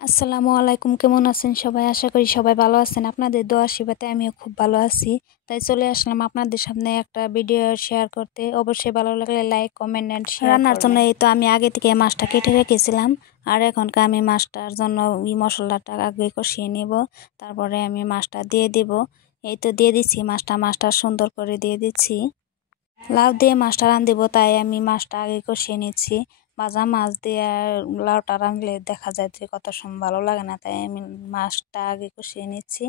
আসসালামু আলাইকুম, কেমন আছেন সবাই? আশা করি সবাই ভালো আছেন। আপনাদের দোয়া আশীর্বাদে আমিও খুব ভালো আছি। তাই চলে আসলাম আপনাদের সামনে একটা ভিডিও শেয়ার করতে। অবশ্যই ভালো লাগলে লাইক, কমেন্ট এন্ড শেয়ার রান্নার জন্য এই তো আমি আগে থেকে মাছটা কেটে রেখেছিলাম। আর এখনকার আমি মাছটার জন্য মশলাটা আগে কষিয়ে নেব। তারপরে আমি মাছটা দিয়ে দিব। এই তো দিয়ে দিচ্ছি মাছটা সুন্দর করে দিয়ে দিচ্ছি। লাউ দিয়ে মাছটা রাঁধব, তাই আমি মাছটা আগে কষিয়ে নিচ্ছি। ভাজা মাছ দিয়ে লাউটা রাঁধলে দেখা যায় যে কত সময় ভালো লাগে না, তাই আমি মাছটা আগে কষিয়ে নিচ্ছি।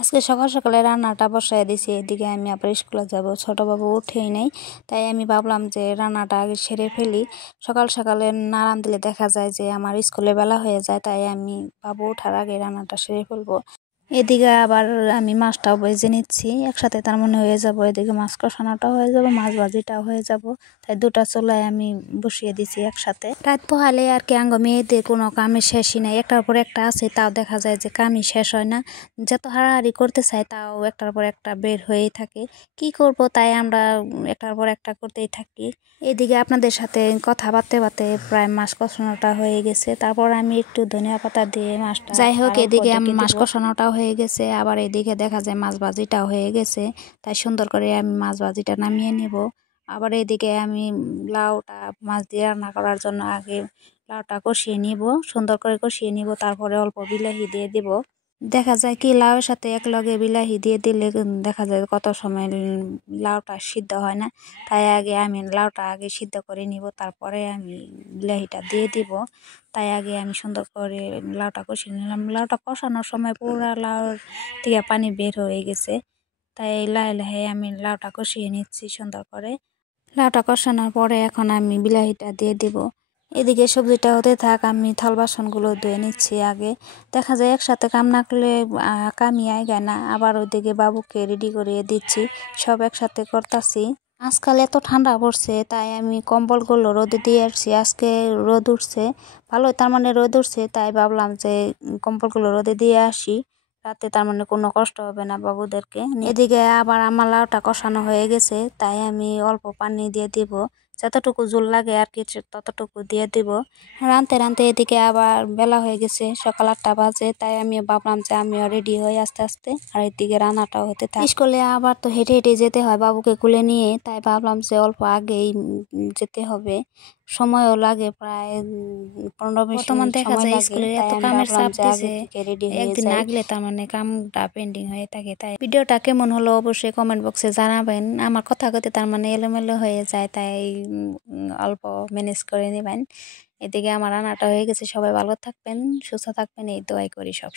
আজকে সকাল সকালে রান্নাটা বসাই দিয়েছি। এদিকে আমি আবার স্কুলে যাব, ছোট বাবু উঠেই নেই, তাই আমি ভাবলাম যে রান্নাটা আগে সেরে ফেলি। সকাল সকালে না রাঁধলে দেখা যায় যে আমার স্কুলে বেলা হয়ে যায়, তাই আমি বাবু ওঠার আগে রান্নাটা সেরে ফেলবো। এদিকে আবার আমি মাছটাও ভেজে নিচ্ছি একসাথে, তার মানে হয়ে যাব। এদিকে মাছ কষানোটাও হয়ে যাব, মাছ ভাজিটাও হয়ে যাব, তাই দুটা চুলায় আমি বসিয়ে দিছি একসাথে। রাত পোহালে আর কি আঙ্গ মেয়েদের কোনো কামে শেষই নাই, একটার পর একটা আছে, তাও দেখা যায় যে কামই শেষ হয় না। যত হাড়াহাড়ি করতে চাই তাও একটার পর একটা বের হয়েই থাকে। কি করব, তাই আমরা একটার পর একটা করতেই থাকি। এদিকে আপনাদের সাথে কথা বার্তে বার্তে প্রায় মাছ কষানোটা হয়ে গেছে। তারপর আমি একটু ধনিয়া পাতা দিয়ে মাছটা, যাই হোক, এদিকে মাছ কষানোটাও হয়ে গেছে, আবার এদিকে দেখা যায় মাছ ভাজিটাও হয়ে গেছে। তাই সুন্দর করে আমি মাছ ভাজিটা নামিয়ে নিব। আবার এদিকে আমি লাউটা মাছ দিয়ে রান্না করার জন্য আগে লাউটা কষিয়ে নিব, সুন্দর করে কষিয়ে নিব। তারপরে অল্প বিলাহি দিয়ে দিব। দেখা যায় কি লাউয়ের সাথে একলগে বিলাহি দিয়ে দিলে দেখা যায় কত সময় লাউটা সিদ্ধ হয় না, তাই আগে আমি লাউটা আগে সিদ্ধ করে নিব, তারপরে আমি বিলাহিটা দিয়ে দিব। তাই আগে আমি সুন্দর করে লাউটা কষিয়ে নিলাম। লাউটা কষানোর সময় পুরো লাউর থেকে পানি বের হয়ে গেছে, তাই লাহে লাহে আমি লাউটা কষিয়ে নিচ্ছি সুন্দর করে। লাউটা কষানোর পরে এখন আমি বিলাহিটা দিয়ে দিব। এদিকে সবজিটা হতে থাক, আমি থাল বাসনগুলো ধুয়ে নিচ্ছি আগে। দেখা যায় একসাথে কাম না করলে কামই আগায় না। আবার ওইদিকে বাবুকে রেডি করিয়ে দিচ্ছি, সব একসাথে করতেছি। আজকাল এত ঠান্ডা পড়ছে, তাই আমি কম্বলগুলো রোদে দিয়ে আসছি। আজকে রোদ উঠছে ভালো, তার মানে রোদ উঠছে, তাই ভাবলাম যে কম্বলগুলো রোদে দিয়ে আসি, রাতে তার মানে কোনো কষ্ট হবে না বাবুদেরকে। এদিকে আবার আমার লাউটা কষানো হয়ে গেছে, তাই আমি অল্প পানি দিয়ে দিব, যতটুকু ঝোল লাগে আর কি ততটুকু দিয়ে দিব। রাঁধতে রাঁধতে এদিকে আবার বেলা হয়ে গেছে, সকাল 8টা বাজে, তাই আমি ভাবলাম যে আমিও রেডি হই আস্তে আস্তে। আর এদিকে রান্নাটাও হতে থাকে। স্কুলে আবার তো হেঁটে হেঁটে যেতে হয় বাবুকে কুলে নিয়ে, তাই ভাবলাম যে অল্প আগেই যেতে হবে, সময়ও লাগে প্রায় 15-20 মিনিট সময় লাগে। তাই আমি ভাবলাম যে আগে থেকে রেডি হয়ে একদিন না গেলে তার মানে কামটা পেন্ডিং হয়ে থাকে। তাই ভিডিওটা কেমন হলো অবশ্যই কমেন্ট বক্সে জানাবেন। আমার কথা কইতে তার মানে এলোমেলো হয়ে যায়, তাই অল্প ম্যানেজ করে নেবেন। এদিকে আমার রান্নাটা হয়ে গেছে। সবাই ভালো থাকবেন, সুস্থ থাকবেন, এই দোয়াই করি সব।